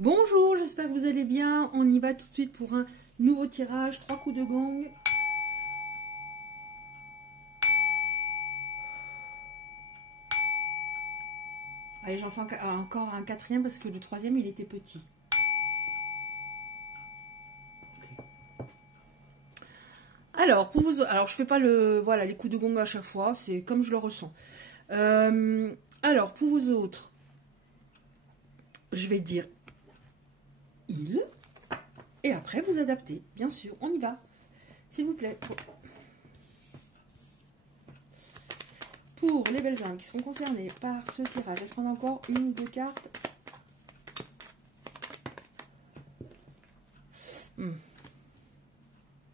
Bonjour, j'espère que vous allez bien. On y va tout de suite pour un nouveau tirage. 3 coups de gong. Allez, j'en fais encore un quatrième parce que le troisième, il était petit. Alors, alors je fais pas les coups de gong à chaque fois. C'est comme je le ressens. Alors, pour vous autres, je vais dire il. Et après, vous adaptez. Bien sûr, on y va. S'il vous plaît. Pour les belles âmes qui seront concernées par ce tirage, est-ce qu'on a encore une ou deux cartes?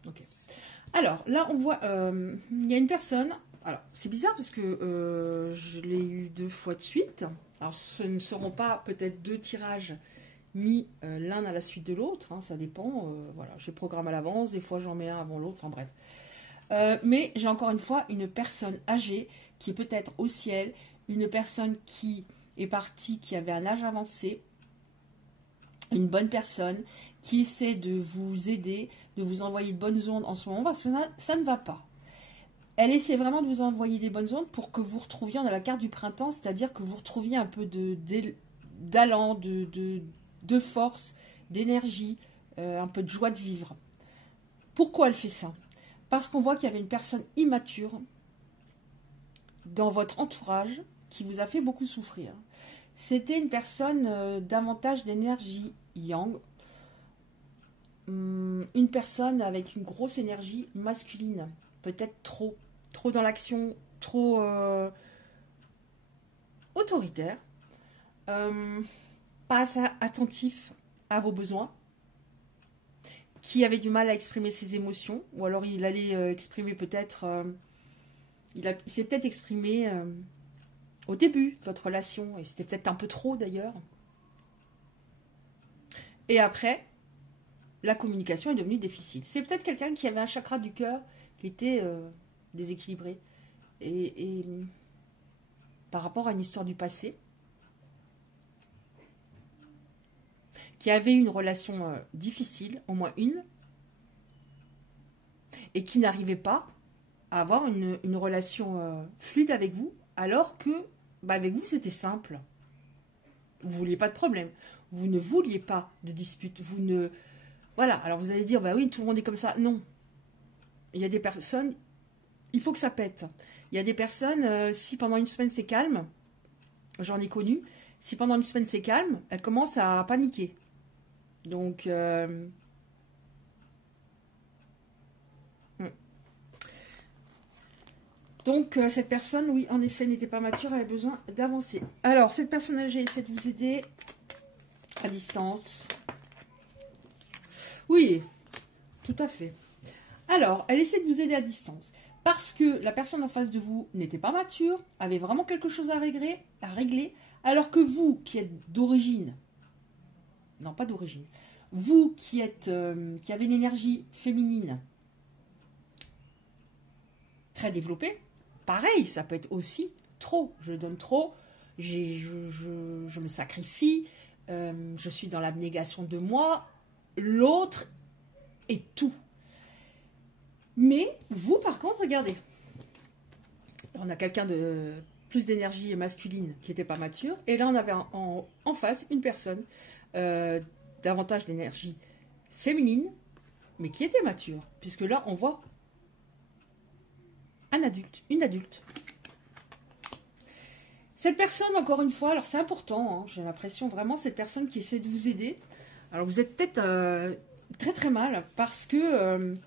Ok. Alors, là, on voit... il y a une personne... Alors, c'est bizarre parce que je l'ai eu 2 fois de suite. Alors, ce ne seront pas peut-être 2 tirages mis l'un à la suite de l'autre. Hein, ça dépend. Voilà, j'ai programme à l'avance. Des fois, j'en mets un avant l'autre. Enfin, bref. Mais j'ai encore une fois une personne âgée qui est peut-être au ciel. Une personne qui est partie, qui avait un âge avancé. Une bonne personne qui essaie de vous aider, de vous envoyer de bonnes ondes en ce moment, parce que ça ne va pas. Elle essaie vraiment de vous envoyer des bonnes ondes pour que vous retrouviez, on a la carte du printemps, c'est-à-dire que vous retrouviez un peu d'allant, de force, d'énergie, un peu de joie de vivre. Pourquoi elle fait ça? Parce qu'on voit qu'il y avait une personne immature dans votre entourage qui vous a fait beaucoup souffrir. C'était une personne davantage d'énergie yang, une personne avec une grosse énergie masculine, peut-être trop dans l'action, trop autoritaire, pas assez attentif à vos besoins, qui avait du mal à exprimer ses émotions, ou alors il allait exprimer peut-être, il s'est peut-être exprimé au début de votre relation, et c'était peut-être un peu trop d'ailleurs. Et après, la communication est devenue difficile. C'est peut-être quelqu'un qui avait un chakra du cœur qui était déséquilibré. Et par rapport à une histoire du passé, qui avait une relation difficile, au moins une, et qui n'arrivait pas à avoir une relation fluide avec vous, alors que avec vous c'était simple. Vous ne vouliez pas de problème. Vous ne vouliez pas de dispute. Vous ne... Voilà, alors vous allez dire, bah oui, tout le monde est comme ça. Non. Il y a des personnes, il faut que ça pète. Il y a des personnes, si pendant une semaine c'est calme, j'en ai connu, si pendant une semaine c'est calme, elles commencent à paniquer. Donc, cette personne, oui, en effet, n'était pas mature, elle avait besoin d'avancer. Alors, cette personne âgée essaie de vous aider à distance. Oui, tout à fait. Alors, elle essaie de vous aider à distance. Parce que la personne en face de vous n'était pas mature, avait vraiment quelque chose à régler, alors que vous, qui êtes d'origine, non pas d'origine, vous qui êtes, qui avez une énergie féminine très développée, pareil, ça peut être aussi trop. Je donne trop, je me sacrifie, je suis dans l'abnégation de moi, l'autre est tout. Mais vous, par contre, regardez. On a quelqu'un de plus d'énergie masculine qui n'était pas mature. Et là, on avait en face une personne davantage d'énergie féminine, mais qui était mature. Puisque là, on voit un adulte, une adulte. Cette personne, encore une fois, alors c'est important, hein, j'ai l'impression vraiment, cette personne qui essaie de vous aider. Alors vous êtes peut-être très très mal parce que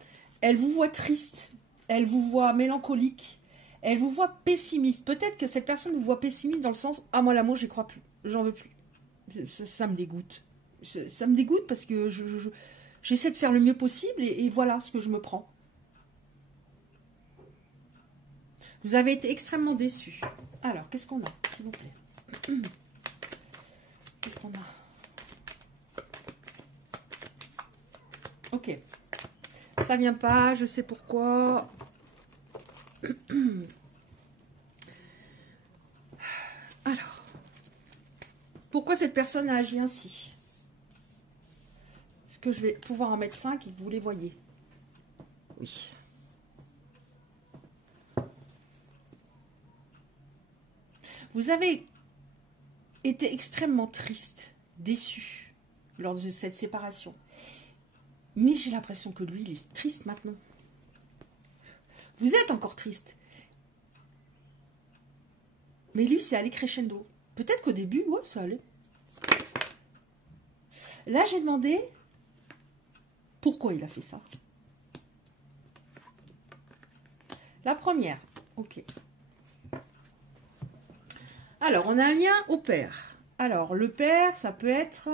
elle vous voit triste, elle vous voit mélancolique, elle vous voit pessimiste. Peut-être que cette personne vous voit pessimiste dans le sens « Ah, moi l'amour, j'y crois plus, j'en veux plus. » Ça me dégoûte. Ça me dégoûte parce que j'essaie de faire le mieux possible et voilà ce que je me prends. Vous avez été extrêmement déçu. Alors, qu'est-ce qu'on a, s'il vous plaît? Qu'est-ce qu'on a? Ok. Ça vient pas, je sais pourquoi. Alors, pourquoi cette personne a agi ainsi? que je vais pouvoir en mettre 5 et que vous les voyez? Oui. Vous avez été extrêmement triste, déçu lors de cette séparation. Mais j'ai l'impression que lui, il est triste maintenant. Vous êtes encore triste. Mais lui, c'est allé crescendo. Peut-être qu'au début, ouais, ça allait. Là, j'ai demandé pourquoi il a fait ça. La première, ok. Alors, on a un lien au père. Alors, le père, ça peut être...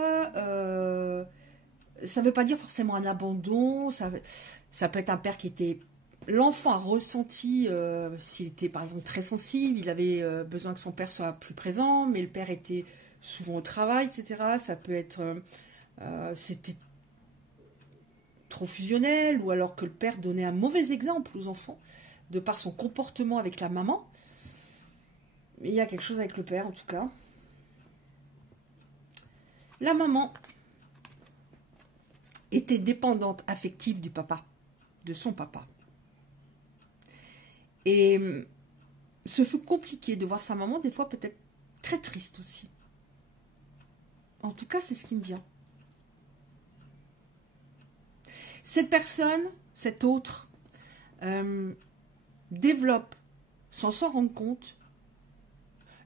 ça ne veut pas dire forcément un abandon. Ça peut être un père qui était... L'enfant a ressenti, s'il était par exemple très sensible, il avait besoin que son père soit plus présent, mais le père était souvent au travail, etc. Ça peut être... c'était trop fusionnel, ou alors que le père donnait un mauvais exemple aux enfants, de par son comportement avec la maman. Il y a quelque chose avec le père, en tout cas. La maman était dépendante affective du papa, de son papa. Et ce fut compliqué de voir sa maman, des fois peut-être très triste aussi. En tout cas, c'est ce qui me vient. Cette personne, cet autre, développe, sans s'en rendre compte,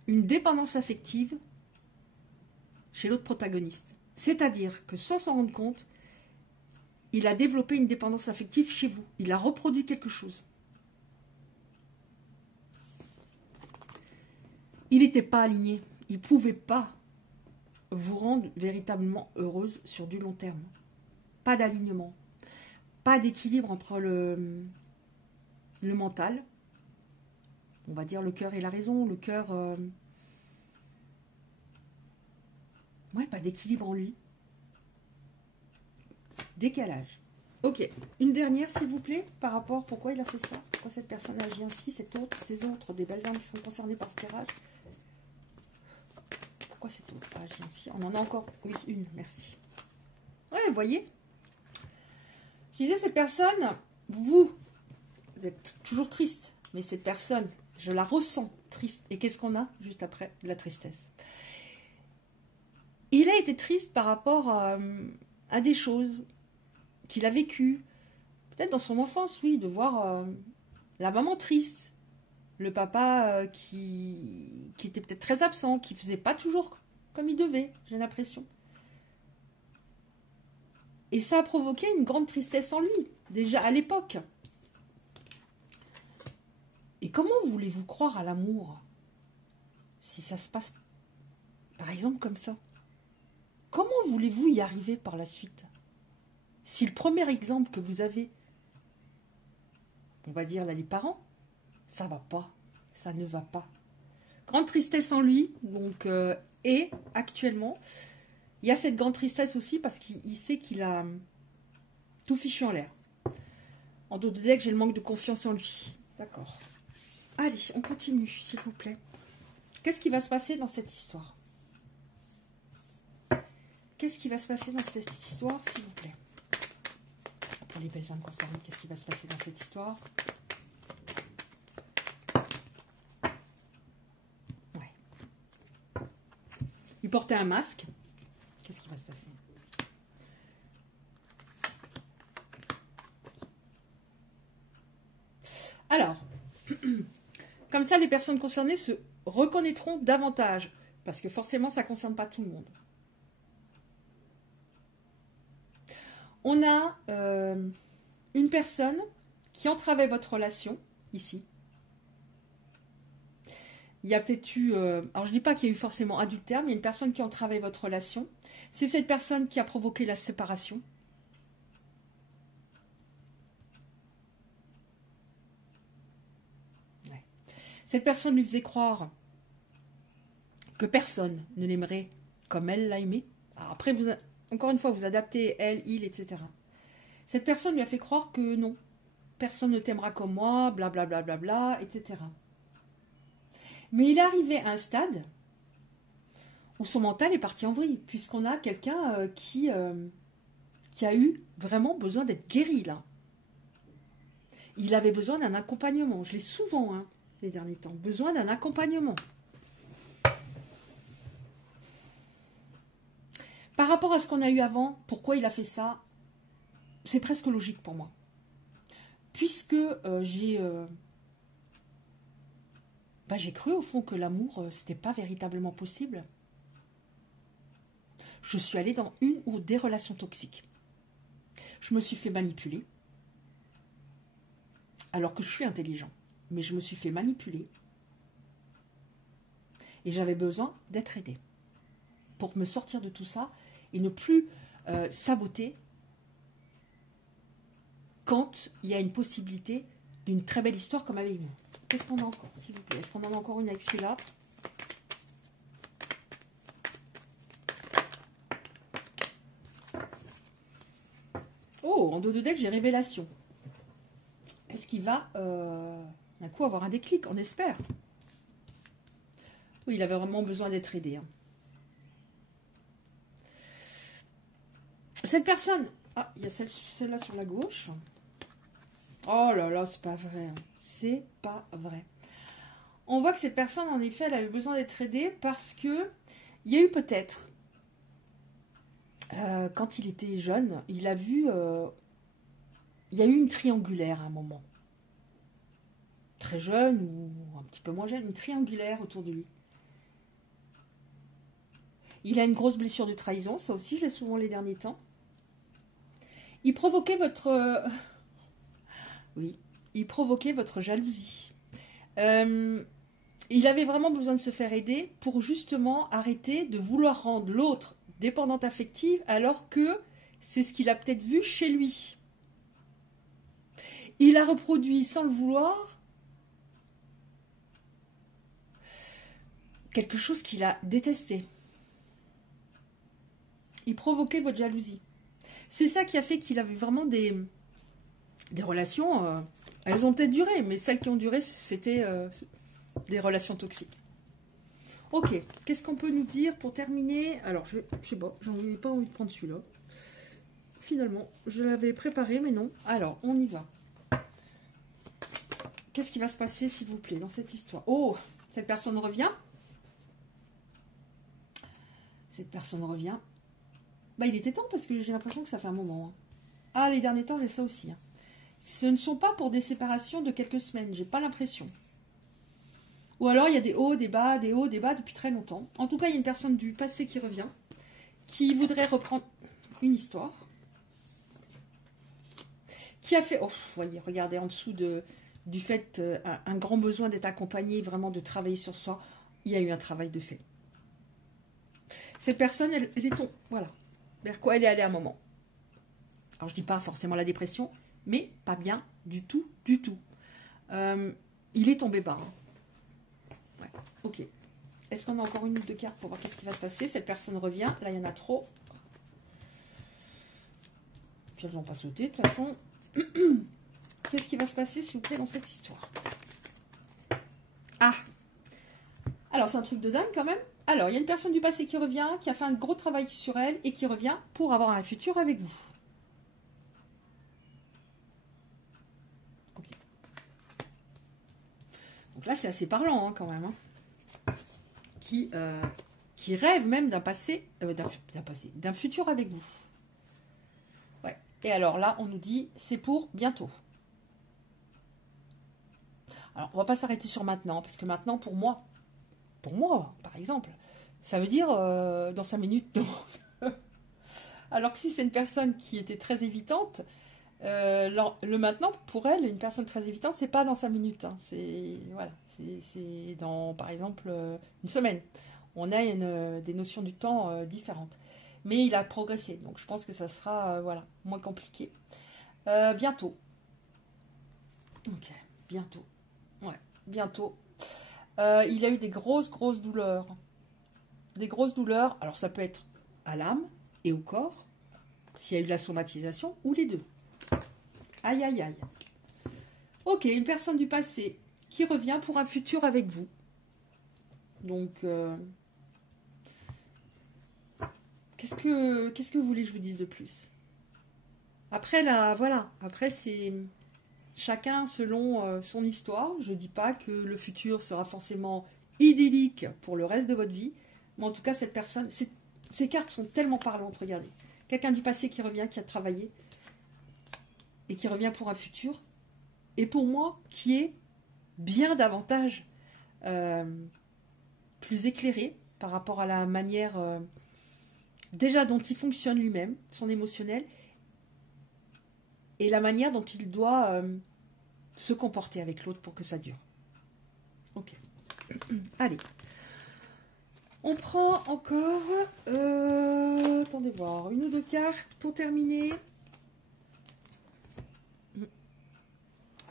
une dépendance affective chez l'autre protagoniste. C'est-à-dire que sans s'en rendre compte, il a développé une dépendance affective chez vous. Il a reproduit quelque chose. Il n'était pas aligné. Il ne pouvait pas vous rendre véritablement heureuse sur du long terme. Pas d'alignement. Pas d'équilibre entre le mental, on va dire le cœur et la raison, le cœur... ouais, pas d'équilibre en lui. Décalage. Ok, une dernière s'il vous plaît, par rapport, pourquoi il a fait ça, pourquoi cette personne agit ainsi, cette autre, ces autres, des belles âmes qui sont concernées par ce tirage. Pourquoi cette autre agit ainsi? On en a encore, oui, une, merci. Ouais, vous voyez, je disais, cette personne, vous êtes toujours triste, mais cette personne, je la ressens triste. Et qu'est-ce qu'on a juste après? De la tristesse. Il a été triste par rapport à des choses qu'il a vécues. Peut-être dans son enfance, oui, de voir la maman triste. Le papa qui était peut-être très absent, qui faisait pas toujours comme il devait, j'ai l'impression. Et ça a provoqué une grande tristesse en lui, déjà à l'époque. Et comment voulez-vous croire à l'amour si ça se passe, par exemple, comme ça? Comment voulez-vous y arriver par la suite? Si le premier exemple que vous avez, on va dire là, les parents, ça va pas, ça ne va pas. Grande tristesse en lui, donc, et actuellement, il y a cette grande tristesse aussi parce qu'il sait qu'il a tout fichu en l'air. En dos de deck, j'ai le manque de confiance en lui. D'accord. Allez, on continue, s'il vous plaît. Qu'est-ce qui va se passer dans cette histoire? Qu'est-ce qui va se passer dans cette histoire, s'il vous plaît? Pour les belles âmes concernées, qu'est-ce qui va se passer dans cette histoire? Ouais. Il portait un masque. Qu'est-ce qui va se passer? Alors, comme ça, les personnes concernées se reconnaîtront davantage. Parce que forcément, ça ne concerne pas tout le monde. On a une personne qui entravait votre relation, ici. Il y a peut-être eu... alors, je ne dis pas qu'il y a eu forcément adultère, mais il y a une personne qui entravait votre relation. C'est cette personne qui a provoqué la séparation. Ouais. Cette personne lui faisait croire que personne ne l'aimerait comme elle l'a aimé. Alors après, encore une fois, vous adaptez elle, il, etc. Cette personne lui a fait croire que non, personne ne t'aimera comme moi, blablabla, bla, bla, bla, etc. Mais il est arrivé à un stade où son mental est parti en vrille, puisqu'on a quelqu'un qui qui a eu vraiment besoin d'être guéri, là. Il avait besoin d'un accompagnement. Je l'ai souvent, hein, les derniers temps. Besoin d'un accompagnement. Par rapport à ce qu'on a eu avant, pourquoi il a fait ça? C'est presque logique pour moi. Puisque j'ai cru au fond que l'amour, c'était pas véritablement possible. Je suis allée dans une ou des relations toxiques. Je me suis fait manipuler. Alors que je suis intelligent. Mais je me suis fait manipuler. Et j'avais besoin d'être aidée. Pour me sortir de tout ça et ne plus saboter quand il y a une possibilité d'une très belle histoire comme avec vous. Qu'est-ce qu'on a encore, s'il vous plaît? Est-ce qu'on en a encore une avec celui-là? Oh, en dos de deck, j'ai révélation. Est-ce qu'il va d'un coup avoir un déclic? On espère. Oui, il avait vraiment besoin d'être aidé. Hein. Cette personne... Ah, il y a celle-là sur la gauche. Oh là là, c'est pas vrai. Hein. C'est pas vrai. On voit que cette personne, en effet, elle avait besoin d'être aidée parce que il y a eu peut-être, quand il était jeune, il a vu... il y a eu une triangulaire à un moment. Très jeune ou un petit peu moins jeune, une triangulaire autour de lui. Il a une grosse blessure de trahison, ça aussi, je l'ai souvent les derniers temps. Il provoquait votre... oui, il provoquait votre jalousie. Il avait vraiment besoin de se faire aider pour justement arrêter de vouloir rendre l'autre dépendante affective alors que c'est ce qu'il a peut-être vu chez lui. Il a reproduit sans le vouloir quelque chose qu'il a détesté. Il provoquait votre jalousie. C'est ça qui a fait qu'il avait vraiment des relations... elles ont peut-être duré, mais celles qui ont duré, c'était des relations toxiques. Ok, qu'est-ce qu'on peut nous dire pour terminer? Alors, je sais pas, j'en avais pas envie de prendre celui-là. Finalement, je l'avais préparé, mais non. Alors, on y va. Qu'est-ce qui va se passer, s'il vous plaît, dans cette histoire? Oh, cette personne revient. Cette personne revient. Bah, il était temps, parce que j'ai l'impression que ça fait un moment. Hein. Ah, les derniers temps, j'ai ça aussi. Hein. Ce ne sont pas pour des séparations de quelques semaines, j'ai pas l'impression. Ou alors il y a des hauts, des bas depuis très longtemps. En tout cas, il y a une personne du passé qui revient, qui voudrait reprendre une histoire, qui a fait... Oh, voyez, regardez en dessous du fait, un grand besoin d'être accompagné, vraiment de travailler sur soi. Il y a eu un travail de fait. Cette personne, elle est tombée... Voilà. Vers quoi elle est allée à un moment. Alors, je dis pas forcément la dépression, mais pas bien du tout, du tout. Il est tombé bas. Hein. Ouais, ok. Est-ce qu'on a encore une ou deux cartes pour voir qu'est-ce qui va se passer? Cette personne revient. Là, il y en a trop. Puis elles n'ont pas sauté, de toute façon. Qu'est-ce qui va se passer, s'il vous plaît, dans cette histoire? Ah! Alors, c'est un truc de dingue, quand même. Alors, il y a une personne du passé qui revient, qui a fait un gros travail sur elle et qui revient pour avoir un futur avec vous. Ok. Donc là, c'est assez parlant, hein, quand même. Hein. Qui rêve même d'un passé, d'un futur avec vous. Ouais. Et alors là, on nous dit, c'est pour bientôt. Alors, on va pas s'arrêter sur maintenant, parce que maintenant, pour moi, par exemple, ça veut dire dans 5 minutes. Alors que si c'est une personne qui était très évitante, le maintenant, pour elle, une personne très évitante, c'est pas dans 5 minutes. Hein. C'est voilà, c'est dans, par exemple, une semaine. On a des notions du temps différentes. Mais il a progressé, donc je pense que ça sera voilà, moins compliqué. Bientôt. Ok, bientôt. Ouais, bientôt. Il a eu des grosses douleurs. Des grosses douleurs. Alors ça peut être à l'âme et au corps, s'il y a eu de la somatisation, ou les deux. Aïe, aïe, aïe. Ok, une personne du passé qui revient pour un futur avec vous. Donc, qu'est-ce que vous voulez que je vous dise de plus? Après, là, voilà. Après, c'est chacun selon son histoire. Je dis pas que le futur sera forcément idyllique pour le reste de votre vie. Mais en tout cas, cette personne, ces cartes sont tellement parlantes, regardez. Quelqu'un du passé qui revient, qui a travaillé, et qui revient pour un futur. Et pour moi, qui est bien davantage plus éclairé par rapport à la manière déjà dont il fonctionne lui-même, son émotionnel, et la manière dont il doit se comporter avec l'autre pour que ça dure. Ok. Allez. On prend encore, attendez voir, une ou deux cartes pour terminer. On va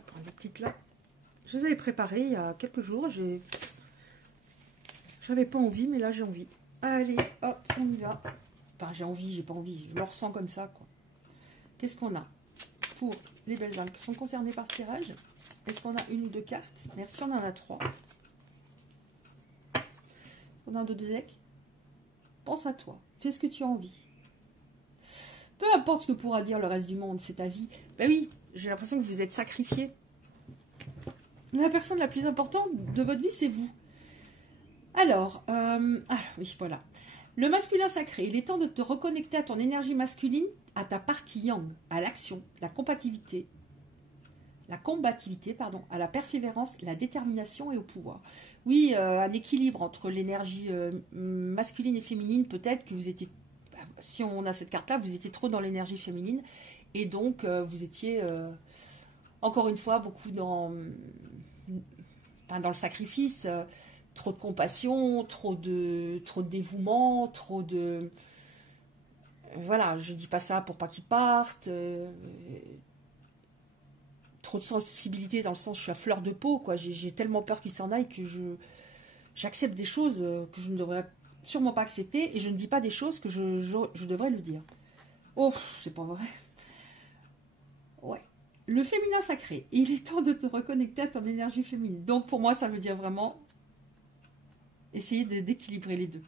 prendre la petite là. Je les avais préparées il y a quelques jours. J'avais pas envie, mais là j'ai envie. Allez, hop, on y va. Enfin, j'ai envie, j'ai pas envie. Je le ressens comme ça, quoi. Qu'est-ce qu'on a pour les belles âmes qui sont concernées par ce tirage? Est-ce qu'on a une ou deux cartes? Merci, on en a trois. On a deux decks. Pense à toi. Fais ce que tu as envie. Peu importe ce que pourra dire le reste du monde, c'est ta vie. Ben oui, j'ai l'impression que vous êtes sacrifié. La personne la plus importante de votre vie, c'est vous. Alors, oui, voilà. Le masculin sacré, il est temps de te reconnecter à ton énergie masculine, à ta partie yang, à l'action, la combativité, à la persévérance, la détermination et au pouvoir. Oui, un équilibre entre l'énergie masculine et féminine, peut-être que vous étiez, si on a cette carte-là, vous étiez trop dans l'énergie féminine, et donc vous étiez, encore une fois, beaucoup dans le sacrifice, trop de compassion, trop de dévouement, trop de... Voilà, je dis pas ça pour pas qu'ils partent. Trop de sensibilité dans le sens, je suis à fleur de peau, quoi. J'ai tellement peur qu'ils s'en aillent que j'accepte des choses que je ne devrais sûrement pas accepter et je ne dis pas des choses que je devrais lui dire. Oh, c'est pas vrai. Ouais. Le féminin sacré, il est temps de te reconnecter à ton énergie féminine. Donc pour moi, ça veut dire vraiment essayer d'équilibrer les deux.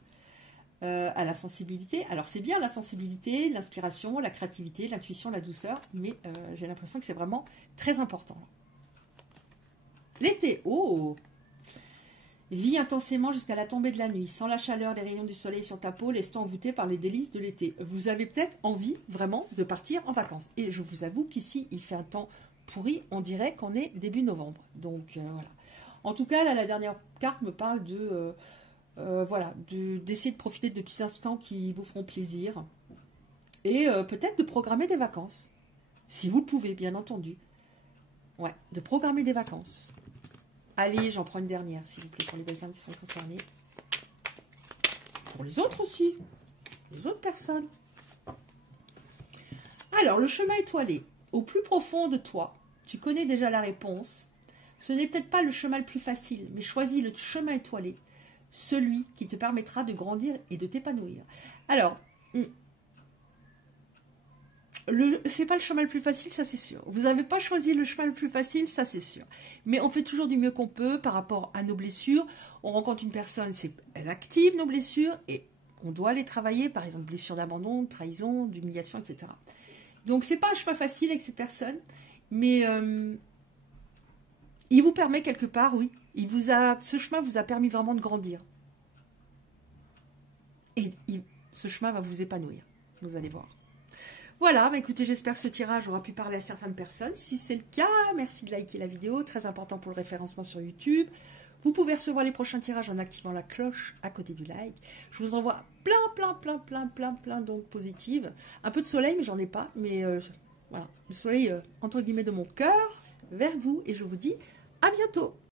À la sensibilité. Alors c'est bien la sensibilité, l'inspiration, la créativité, l'intuition, la douceur, mais j'ai l'impression que c'est vraiment très important. L'été, oh! Vis intensément jusqu'à la tombée de la nuit, sans la chaleur des rayons du soleil sur ta peau, laisse-toi envoûter par les délices de l'été. Vous avez peut-être envie vraiment de partir en vacances. Et je vous avoue qu'ici, il fait un temps pourri, on dirait qu'on est début novembre. Donc voilà. En tout cas, là, la dernière carte me parle de... voilà, d'essayer de profiter de petits instants qui vous feront plaisir. Et peut-être de programmer des vacances. Si vous le pouvez, bien entendu. Ouais, de programmer des vacances. Allez, j'en prends une dernière, s'il vous plaît, pour les belles âmes qui sont concernées. Pour les autres aussi. Les autres personnes. Alors, le chemin étoilé. Au plus profond de toi, tu connais déjà la réponse. Ce n'est peut-être pas le chemin le plus facile, mais choisis le chemin étoilé. Celui qui te permettra de grandir et de t'épanouir. Alors, c'est pas le chemin le plus facile, ça c'est sûr. Vous n'avez pas choisi le chemin le plus facile, ça c'est sûr. Mais on fait toujours du mieux qu'on peut par rapport à nos blessures. On rencontre une personne, elle active nos blessures et on doit les travailler, par exemple blessures d'abandon, de trahison, d'humiliation, etc. Donc c'est pas un chemin facile avec cette personne, mais il vous permet quelque part, oui. Ce chemin vous a permis vraiment de grandir. Et ce chemin va vous épanouir. Vous allez voir. Voilà, bah écoutez, j'espère que ce tirage aura pu parler à certaines personnes. Si c'est le cas, merci de liker la vidéo. Très important pour le référencement sur YouTube. Vous pouvez recevoir les prochains tirages en activant la cloche à côté du like. Je vous envoie plein d'ondes positives. Un peu de soleil, mais j'en ai pas. Mais voilà, le soleil, entre guillemets, de mon cœur vers vous. Et je vous dis à bientôt.